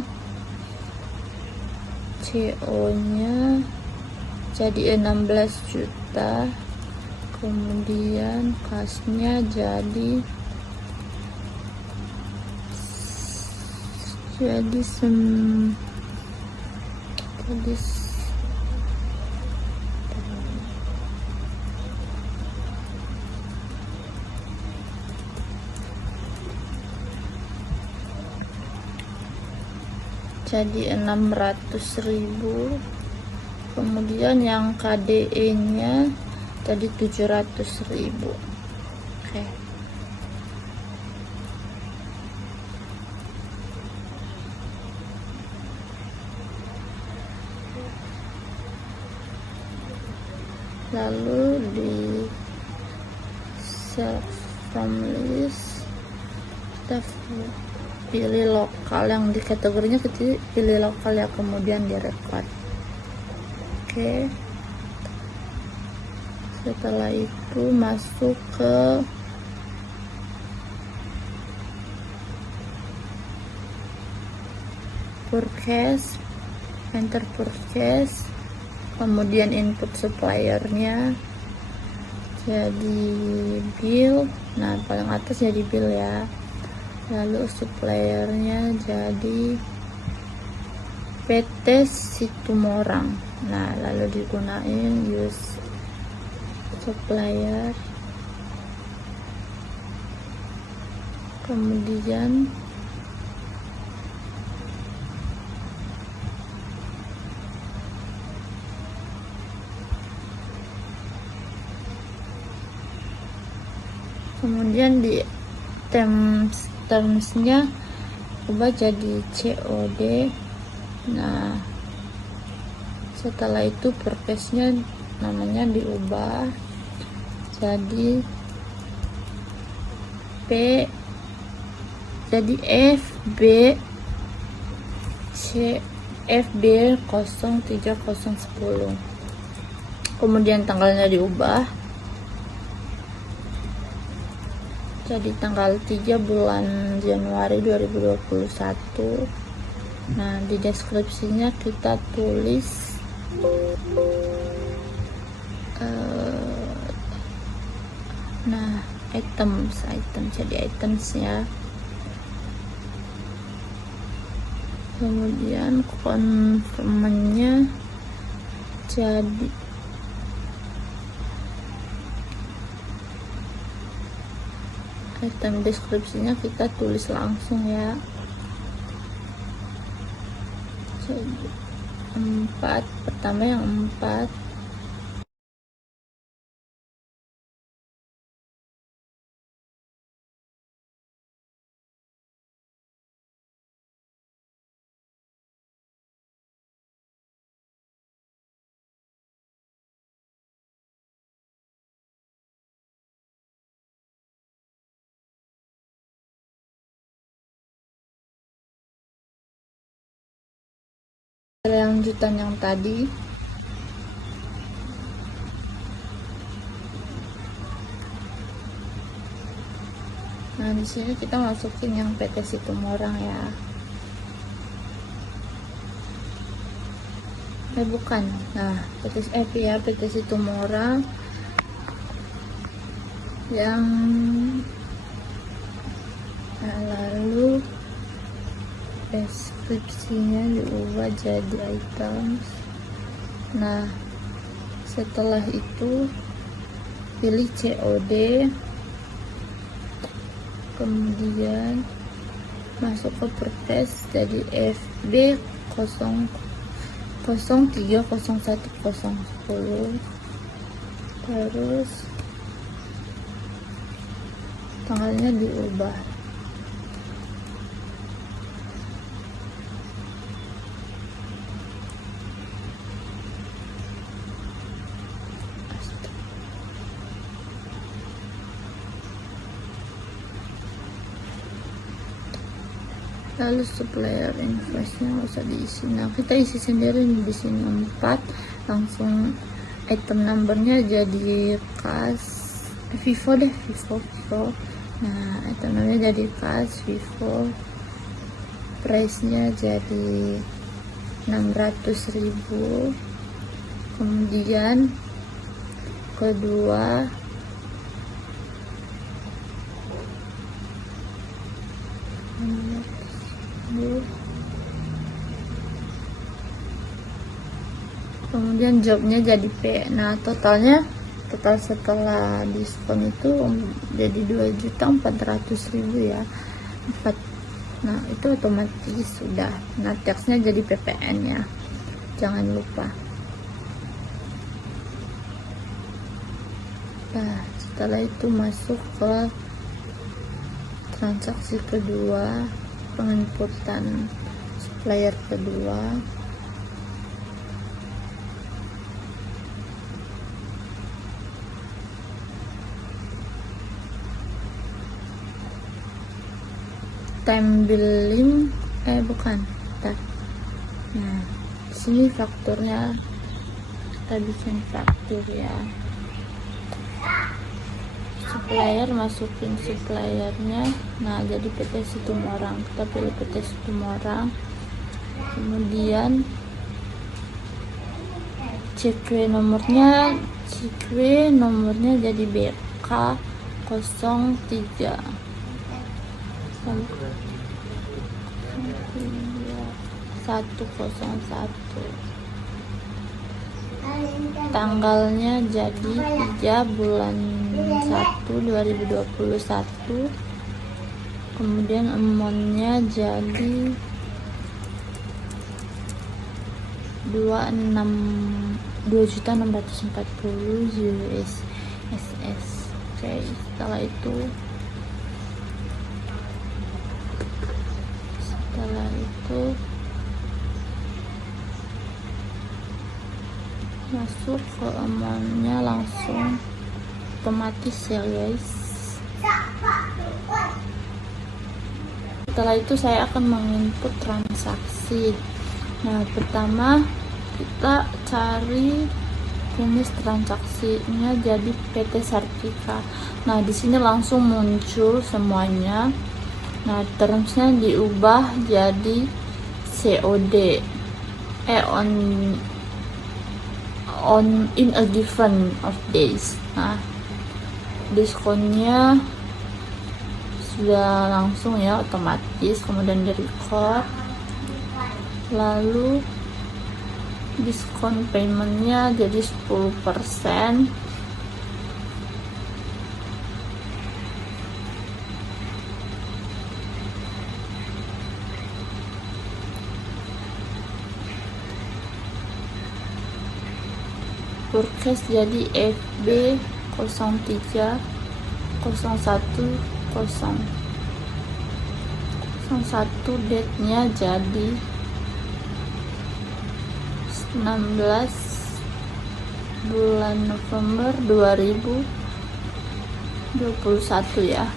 CO-nya jadi 16 juta. Kemudian kas-nya jadi jadi 600.000. Kemudian yang KDE nya tadi 700.000. Oke. Lalu di select from list kita pilih lokal, yang di kategorinya kita pilih lokal ya, kemudian di record. Oke. Setelah itu masuk ke purchase, enter purchase, kemudian input suppliernya jadi bill, nah paling atas jadi bill ya, lalu suppliernya jadi PT Situmorang. Nah lalu digunain use supplier, kemudian di termsnya ubah jadi COD. Nah setelah itu purpose-nya namanya diubah jadi FB 03010, kemudian tanggalnya diubah jadi tanggal 3 bulan Januari 2021. Nah di deskripsinya kita tulis item jadi itemsnya, kemudian konfirmnya jadi item, deskripsinya kita tulis langsung ya, jadi 4, pertama yang 4. Lanjutan yang tadi, nah di sini kita masukin yang PT Situmorang ya, bukan, nah PT Situmorang yang lalu deskripsinya diubah jadi items. Nah setelah itu pilih COD, kemudian masuk ke purchase jadi FB 0301010, terus tanggalnya diubah lalu supplier invoice-nya nggak usah diisi. Nah kita isi sendiri di sini 4, langsung item numbernya jadi Vivo. Nah item numbernya jadi Vivo, price nya jadi 600.000, kemudian kedua kemudian jobnya jadi P. Nah total setelah diskon itu jadi 2.400.000 ya, 4. Nah itu otomatis sudah. Nah teksnya jadi PPN ya, jangan lupa. Nah setelah itu masuk ke transaksi kedua, penginputan supplier kedua. Time billing bukan. Bentar. Nah, di sini fakturnya kita bikin faktur ya. Supplier, masukin suppliernya. Nah, jadi PT Situmorang. Kita pilih PT Situmorang. Kemudian CQ nomornya jadi BK 03 101. Tanggalnya jadi 3 bulan 1 2021. Kemudian amountnya jadi 2.640 USSR. Oke, setelah itu masuk ke amountnya langsung otomatis ya guys. Setelah itu saya akan menginput transaksi. Nah, pertama kita cari jenis transaksinya jadi PT Sartika. Nah, di sini langsung muncul semuanya. Nah, termsnya diubah jadi COD on in a given of days. Nah, diskonnya sudah langsung ya otomatis, kemudian di record, lalu diskon paymentnya jadi 10%. Forecast jadi FB 03 01 date nya jadi 16 bulan November 2021 ya.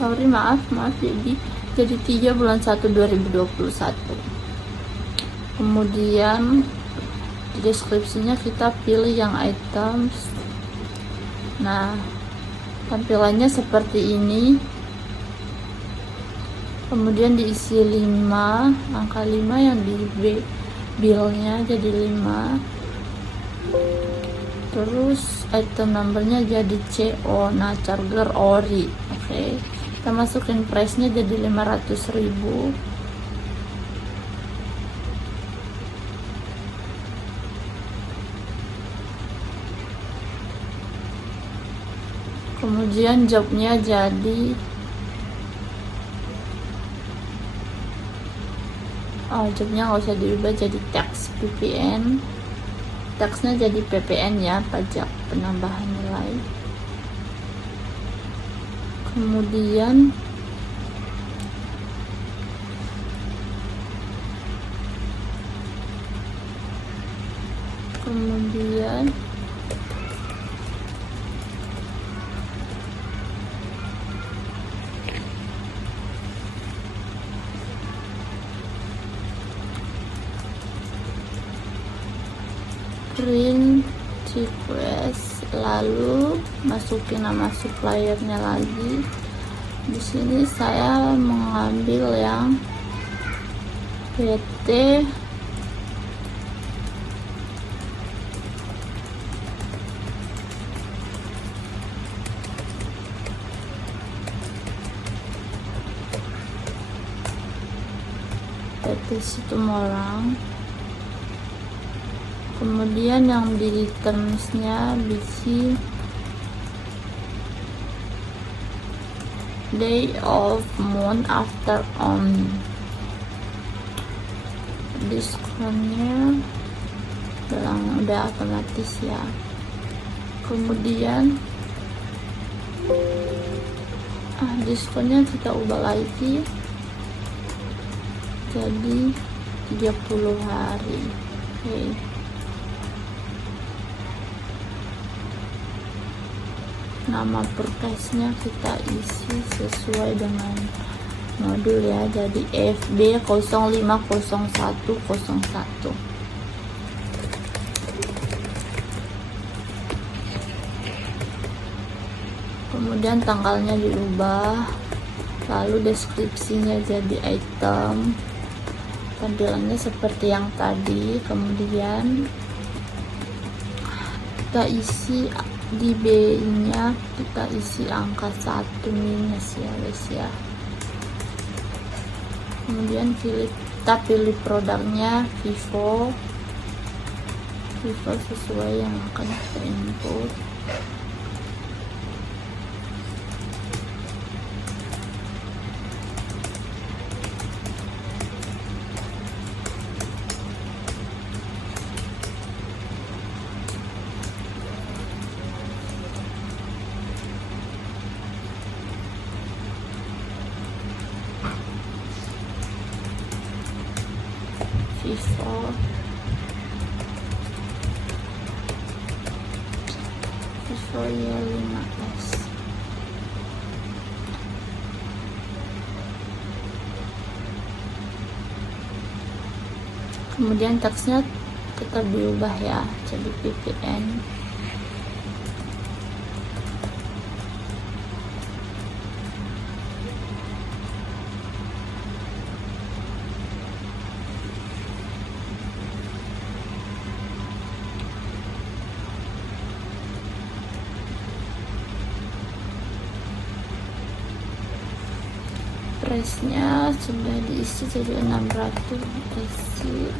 Sorry, maaf jadi 3 bulan 1 2021. Kemudian di deskripsinya kita pilih yang items. Nah, tampilannya seperti ini. Kemudian diisi 5, angka 5 yang di billnya jadi 5. Terus item numbernya jadi CO. Nah, charger ori. Oke. Kita masukin price nya jadi 500.000. Kemudian jobnya jadi jobnya nggak usah diubah, jadi tax PPN. Taxnya jadi PPN ya, pajak penambahan nilai. Kemudian print request, lalu masukin nama suppliernya lagi. Di sini saya mengambil yang PT Situmorang. Kemudian yang di termsnya bisi day of month after on. Diskonnya udah otomatis ya. Kemudian diskonnya kita ubah lagi jadi 30 hari. Oke. Nama purchase-nya kita isi sesuai dengan modul ya, jadi FB 050101. kemudian tanggalnya diubah, lalu deskripsinya jadi item, tampilannya seperti yang tadi. Kemudian kita isi di B nya, kita isi angka 1 minus ya guys ya. Kemudian kita pilih produknya Vivo sesuai yang akan kita input. Vivo Y5S. Kemudian teksnya tetap diubah ya, jadi VPN. Price-nya sudah diisi jadi 600, isi.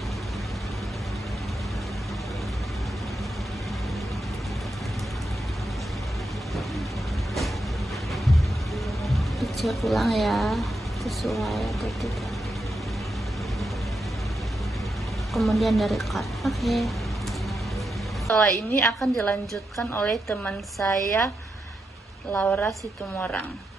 Dicek ulang ya sesuai atau tidak. Kemudian dari card. Oke. Setelah ini akan dilanjutkan oleh teman saya Laura Situmorang.